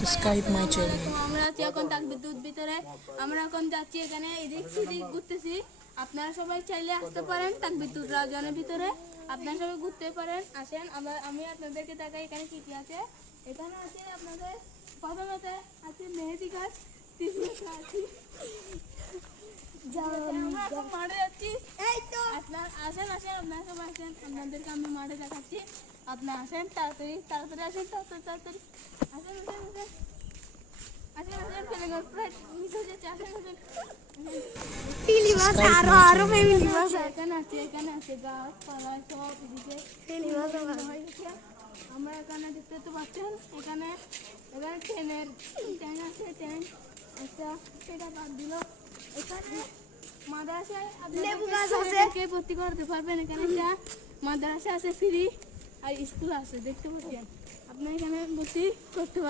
Subscribe my channel. আমরা আছি এখন তাকবিদ্যুৎ ভিতরে। আমরা এখন যাচ্ছি, এখানে এদিক সেদিক ঘুরতেছি। আপনারা সবাই চাইলে আসতে পারেন তাকবিদ্যুৎ রাউজানের ভিতরে, আপনারা সবাই ঘুরতে পারেন। আসেন, আমি আপনাদেরকে দেখাই এখানে কি কি আছে। এখানে আছে আপনাদের প্রথমতে আছে মেহেদি গাছ, তৃতীয়তে আছে আমরা এখন মাঠে যাচ্ছি। আপনার আসেন আসেন, আপনারা সবাই আসেন, আপনাদেরকে আমি মাঠে দেখাচ্ছি। আপনারা আসেন, তাড়াতাড়ি তাড়াতাড়ি আসেন, তাড়াতাড়ি তাড়াতাড়ি আসেন আসেন আসেন আসেন আসেন, ফেলে গেল প্রায় মিস হয়ে যাচ্ছে। আসেন আসেন, এখানে আছে গাছপালা সব এদিকে হয়ে গেছে। আমরা এখানে দেখতে তো পাচ্ছেন, এখানে এখানে ট্রেন আছে, ট্রেন একটা সেটা বাদ দিল। এখানে মাদ্রাসায় আপনাদেরকে ভর্তি করতে পারবেন। এখানে একটা মাদ্রাসা আছে ফ্রি, আর স্কুল আছে দেখতে পাচ্ছেন, আপনি এখানে ভর্তি করতে পারবেন।